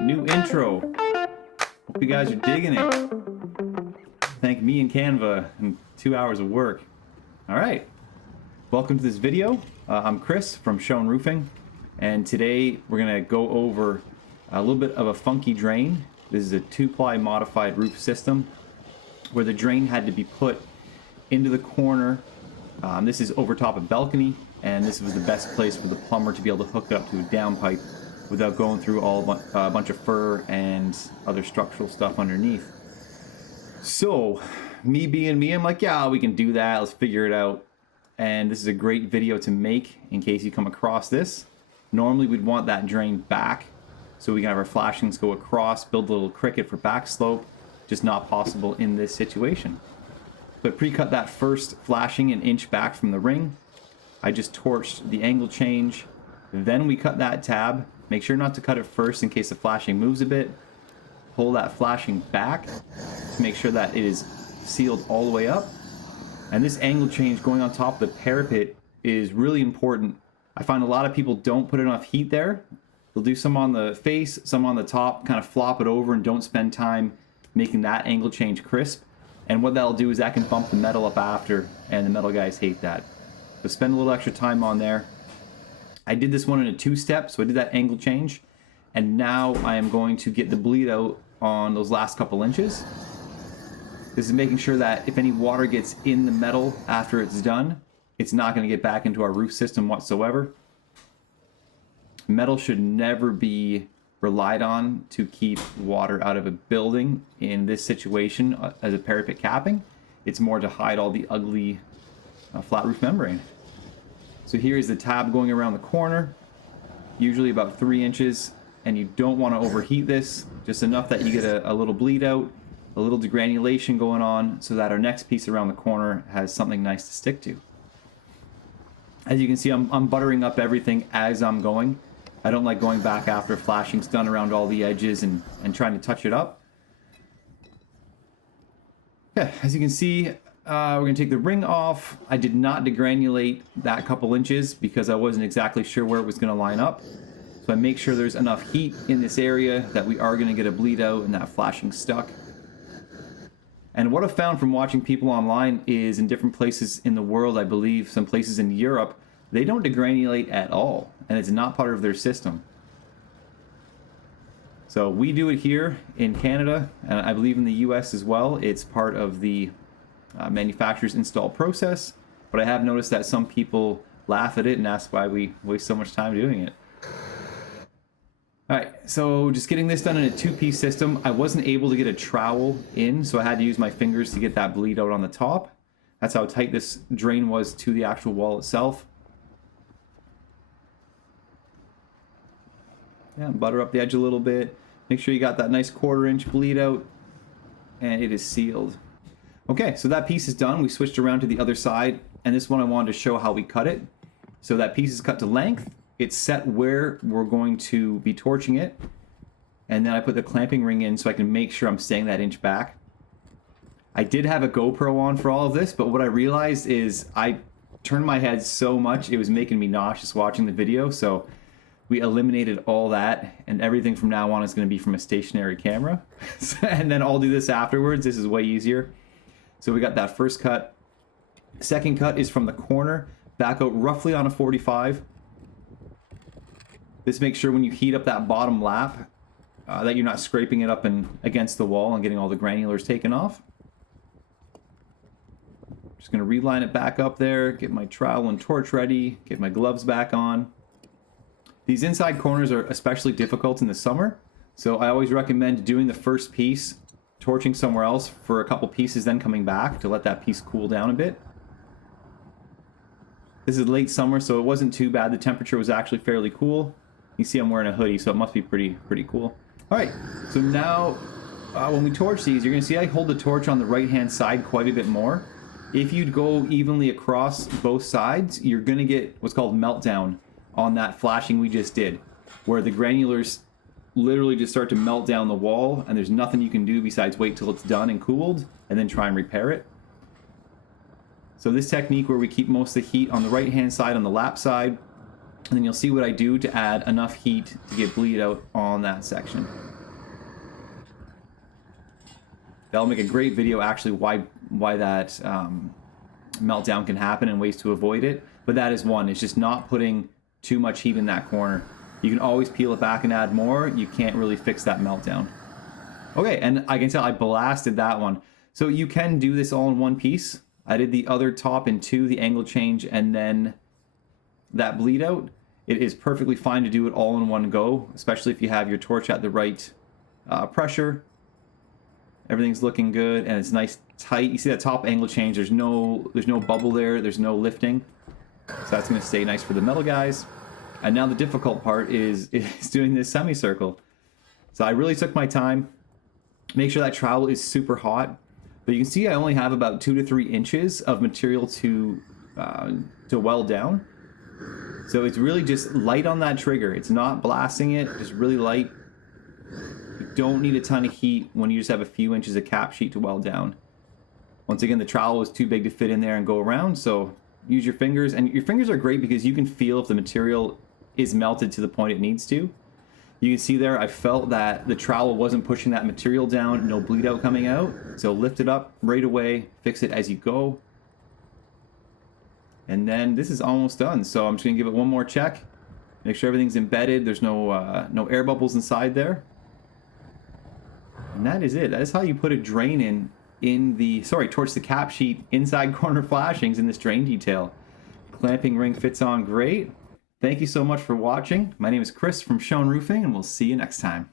New intro. Hope you guys are digging it. Thank me and Canva and 2 hours of work. All right. Welcome to this video. I'm Chris from Schoen Roofing, and today we're going to go over a little bit of a funky drain. This is a 2-ply modified roof system where the drain had to be put into the corner. This is over top of balcony, and this was the best place for the plumber to be able to hook it up to a downpipe without going through a bunch of fur and other structural stuff underneath. So, me being me, I'm like, yeah, we can do that. Let's figure it out. And this is a great video to make in case you come across this. Normally, we'd want that drain back so we can have our flashings go across, build a little cricket for back slope. Just not possible in this situation. But pre-cut that first flashing an inch back from the ring. I just torched the angle change. Then we cut that tab. Make sure not to cut it first in case the flashing moves a bit. Pull that flashing back to make sure that it is sealed all the way up. And this angle change going on top of the parapet is really important. I find a lot of people don't put enough heat there. They'll do some on the face, some on the top, kind of flop it over and don't spend time making that angle change crisp. And what that'll do is that can bump the metal up after, and the metal guys hate that. So spend a little extra time on there. I did this one in a 2-step, so I did that angle change. And now I am going to get the bleed out on those last couple inches. This is making sure that if any water gets in the metal after it's done, it's not going to get back into our roof system whatsoever. Metal should never be relied on to keep water out of a building in this situation as a parapet capping. It's more to hide all the ugly flat roof membrane. So here is the tab going around the corner, usually about 3 inches, and you don't want to overheat this, just enough that you get a little bleed out, a little degranulation going on, so that our next piece around the corner has something nice to stick to. As you can see, I'm buttering up everything as I'm going. I don't like going back after flashing's done around all the edges and trying to touch it up. Yeah, as you can see, we're going to take the ring off. I did not degranulate that couple inches because I wasn't exactly sure where it was going to line up. So I make sure there's enough heat in this area that we are going to get a bleed out and that flashing stuck. And what I've found from watching people online is in different places in the world, I believe some places in Europe, they don't degranulate at all, and it's not part of their system. So we do it here in Canada, and I believe in the US as well. It's part of the manufacturer's install process, but I have noticed that some people laugh at it and ask why we waste so much time doing it. All right, so just getting this done in a 2-piece system. I wasn't able to get a trowel in, so I had to use my fingers to get that bleed out on the top. That's how tight this drain was to the actual wall itself. Yeah, butter up the edge a little bit. Make sure you got that nice 1/4 inch bleed out, and it is sealed. Okay, so that piece is done. We switched around to the other side, and this one I wanted to show how we cut it. So that piece is cut to length. It's set where we're going to be torching it, and then I put the clamping ring in so I can make sure I'm staying that inch back. I did have a GoPro on for all of this, but what I realized is I turned my head so much it was making me nauseous watching the video, so we eliminated all that, and everything from now on is going to be from a stationary camera. And then I'll do this afterwards. This is way easier. So we got that first cut. Second cut is from the corner, back out roughly on a 45. This makes sure when you heat up that bottom lap that you're not scraping it up and against the wall and getting all the granulars taken off. Just going to reline it back up there, get my trowel and torch ready, get my gloves back on. These inside corners are especially difficult in the summer, so I always recommend doing the first piece, torching somewhere else for a couple pieces, then coming back to let that piece cool down a bit. This is late summer, so it wasn't too bad. The temperature was actually fairly cool. You see I'm wearing a hoodie, so it must be pretty cool. All right, so now when we torch these, you're going to see I hold the torch on the right-hand side quite a bit more. If you'd go evenly across both sides, you're going to get what's called meltdown on that flashing we just did, where the granulars literally just start to melt down the wall, and there's nothing you can do besides wait till it's done and cooled, and then try and repair it. So this technique where we keep most of the heat on the right-hand side, on the lap side, And then you'll see what I do to add enough heat to get bleed out on that section. That'll make a great video, actually, why that meltdown can happen and ways to avoid it. But that is one. It's just not putting too much heat in that corner. You can always peel it back and add more. You can't really fix that meltdown. Okay, and I can tell I blasted that one. So you can do this all in one piece. I did the other top in two, the angle change, and then that bleed out. It is perfectly fine to do it all in one go, especially if you have your torch at the right pressure. Everything's looking good, and it's nice, tight. You see that top angle change? There's no bubble there. There's no lifting, so that's going to stay nice for the metal guys. And now the difficult part is doing this semicircle. So I really took my time. Make sure that trowel is super hot. But you can see I only have about 2 to 3 inches of material to weld down. So it's really just light on that trigger. It's not blasting it, just really light. You don't need a ton of heat when you just have a few inches of cap sheet to weld down. Once again, the trowel was too big to fit in there and go around, so use your fingers. And your fingers are great because you can feel if the material is melted to the point it needs to. You can see there, I felt that the trowel wasn't pushing that material down, no bleed out coming out. So lift it up right away, fix it as you go. And then this is almost done. So I'm just gonna give it one more check. Make sure everything's embedded. There's no air bubbles inside there. And that is it. That is how you put a drain towards the cap sheet inside corner flashings in this drain detail. Clamping ring fits on great. Thank you so much for watching. My name is Chris from Schoen Roofing, and we'll see you next time.